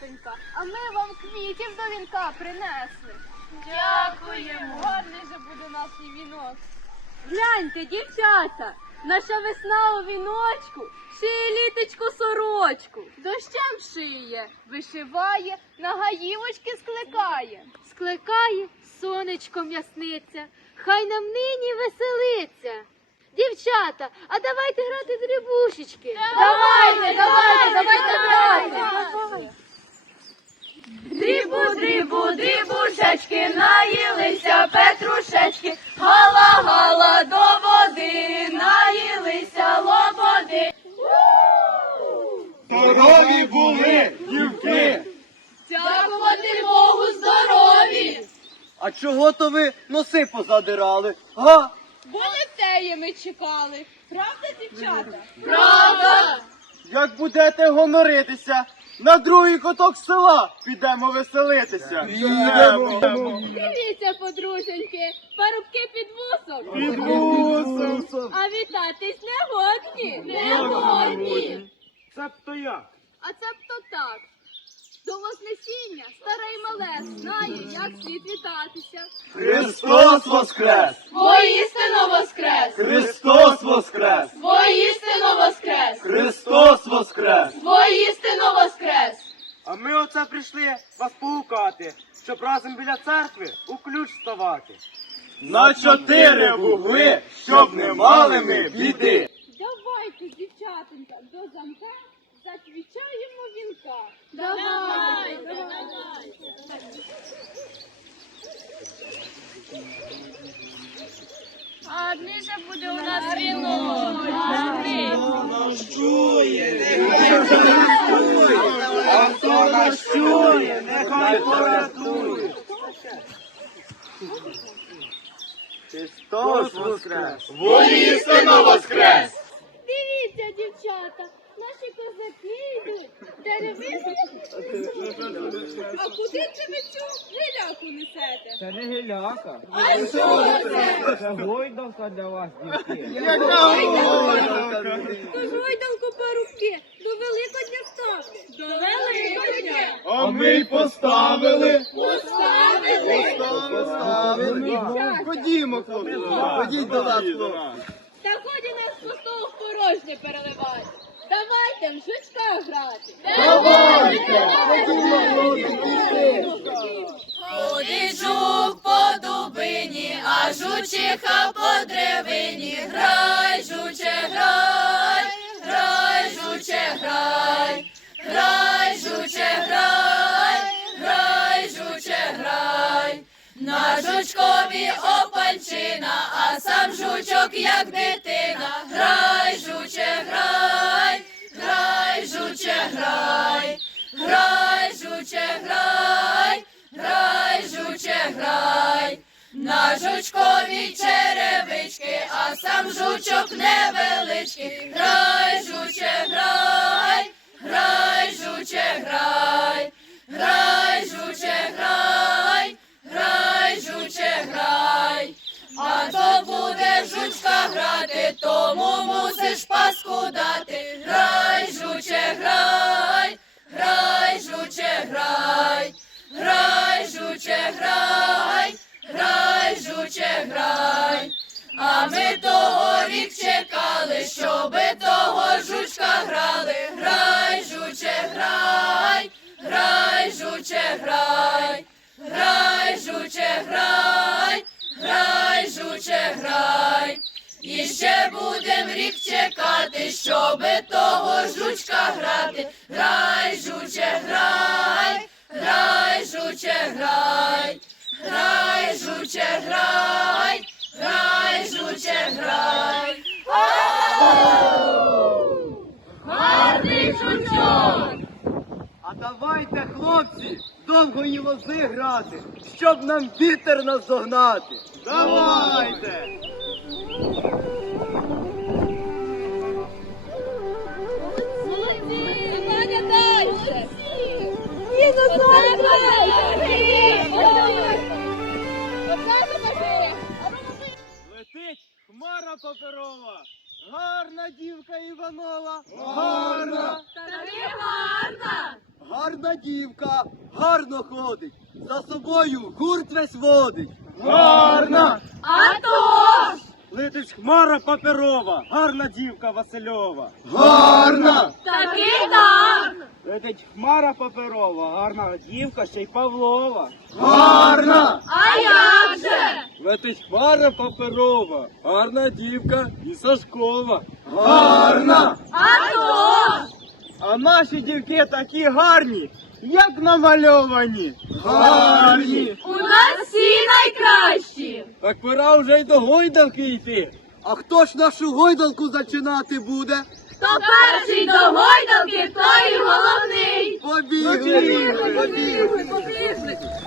дівчатонька, а ми вам квітів до вінка принесли. Дякуємо. Гарний же буде наш і вінок. Гляньте, дівчата, наша весна у віночку, шиє літочку сорочку. Дощем шиє, вишиває, на гаївочки скликає. Скликає сонечком ясниця, хай нам нині веселиться. Дівчата, а давайте грати в дрібушечки. Давайте, давайте, давайте грати. Дрібу, дрібу, дрібушечки, наїлися петрушечки, гала, гала до води, наїлися лободи. Здорові були, дівки! Дякувати Богу здорові! А чого то ви носи позадирали? Га? Бо летеї ми чекали. Правда, дівчата? Правда! Як будете гоноритися, на другий куток села підемо веселитися. Підемо. Дивіться, подруженьки, парубки під вусом. Під вусом. А вітатись не годні. Не годні. Цебто як? А це б то так. До Вознесіння старе й мале знає, як слід вітатися. Христос воскрес! Воістину воскрес! Христос воскрес! Воістину воскрес! Христос воскрес! Воістину воскрес! А ми оце прийшли вас поукати, щоб разом біля церкви у ключ ставати. На чотири вугли, щоб не мали ми біди. Давайте, дівчатонька, до замка заквічаємо вінка. Давай, давай. Гарний же буде у нас вінок. А хто нас чує, нехай порятує. Христос воскрес! Воістину воскрес! Дивіться, дівчата, наші козаки йдуть. Деревини. А куди це ви цю гиляку несете? Це не гіляка. А що це? Це гойдовка для вас, дівки. Тож гойдалку парубки до Великодня ставте. До Великодня. А ми й поставили. Поставити. Поставили. Ходімо, хлопці, ходіть до нас, хлопці. Та годі нас пустого в порожнє переливати. Давайте в жучка грати. Давайте! Ходить жук по дубині, а жучиха по древині. Грай, жуче, грай, грай, жуче, грай, грай, опальчина, а сам жучок як дитина. Грай, жуче, грай, грай, жуче, грай, грай, жуче, грай, грай, жуче, грай. На жучкові черевички, а сам жучок невеличкий. Грай, жуче, грай, грай, жуче, грай, грай, тому мусиш паску дати. Щоби того жучка грати. Грай, жуче, грай, грай, жуче, грай, грай, жуче, грай, грай, жуче, грай. Гарний жучок! А давайте, хлопці, довго довгої лози грати, щоб нам вітер наздогнати. Давайте! Гарна дівка, гарно ходить, за собою гурт весь водить. Гарна! А то ж! Летить хмара паперова, гарна дівка Васильова. Гарна! Таки так! Летить хмара паперова, гарна дівка ще й Павлова. Гарна! А як же? Летить хмара паперова, гарна дівка і Сашкова. Гарна! А то ж! А наші дівки такі гарні, як намальовані. Гарні! У нас всі найкращі! Так пора вже й до гойдалки йти. А хто ж нашу гойдалку зачинати буде? Хто перший до гойдалки, той і головний! Побігли! Побігли! побігли! Нас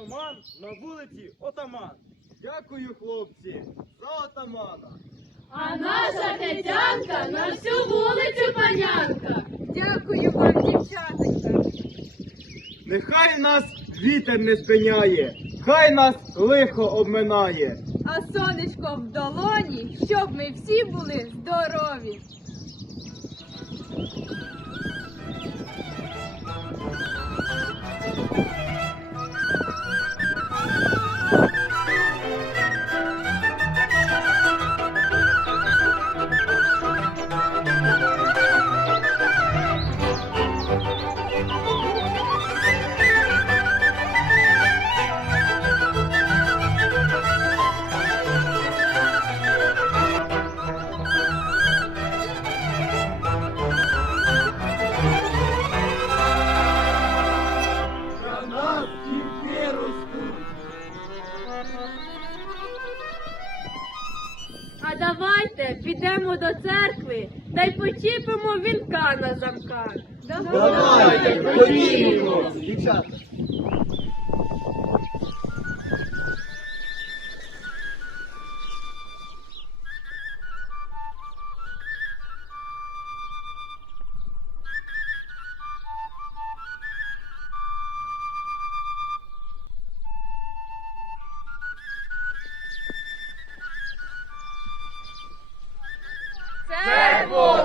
Роман на вулиці Отаман. Дякую, хлопці, за отамана. А наша Тетянка на всю вулицю панянка. Дякую вам, дівчатонька. Нехай нас вітер не спиняє, хай нас лихо обминає. А сонечко в долоні, щоб ми всі були здорові. На давайте підемо до церкви та й почіпимо вінка на замках. Давайте, ходімо, дівчата.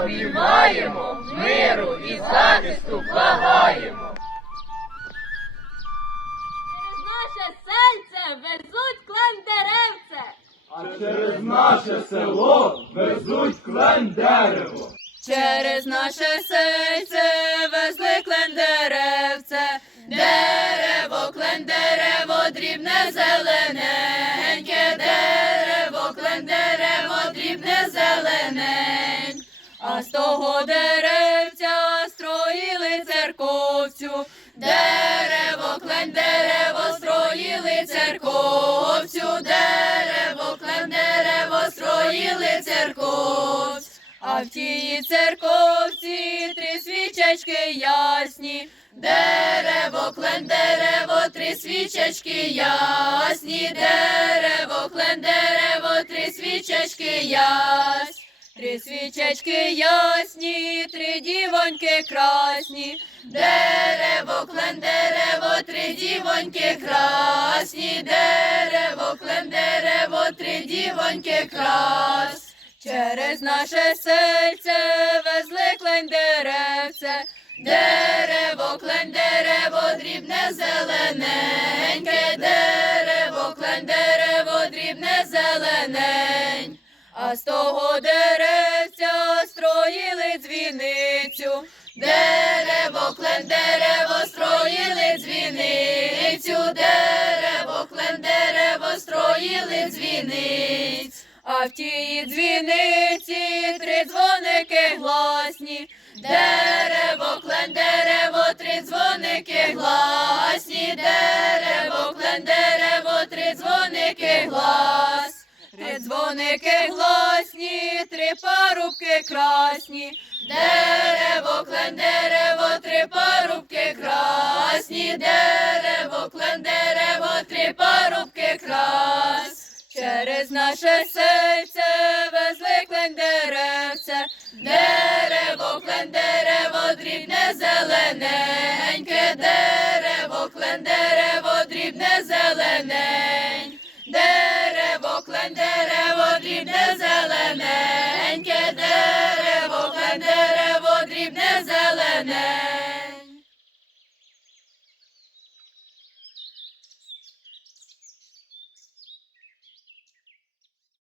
Наше сельце везуть клен деревце. А через наше село везуть клен дерево. Через наше сельце везли клен деревце, дерево, клен дерево, дрібне зелененьке, того деревця строїли церковцю, дерево, клен дерево, строїли церковцю, дерево, клен дерево, строїли церковцю. А в тій церковці три свічечки ясні, дерево, клен, дерево, три свічечки ясні, дерево, клен, дерево, три свічечки ясні. Три свічечки ясні, три дівоньки красні, дерево, клен, дерево, три дівоньки красні, дерево, клен, дерево, три дівоньки красні. Через наше серце везли клен деревце, дерево, клен, дерево, дрібне зелененьке, дерево, клен, дерево, дрібне зеленень. З того деревця строїли дзвіницю, дерево, клен, дерево, строїли дзвіницю, дерево, клен, дерево, строїли дзвіницю. А в тій дзвіниці три дзвоники гласні, дерево, клен, дерево, три дзвоники гласні, дерево, клен, дерево, три дзвоники глас. Три дзвоники гласні, три парубки красні, дерево, клен, дерево, три парубки красні, дерево, клен, дерево, три парубки крас. Через наше серце везли клен деревце, дерево, клен, дерево, дрібне зелененьке, дерево, клен, дерево, Bernard.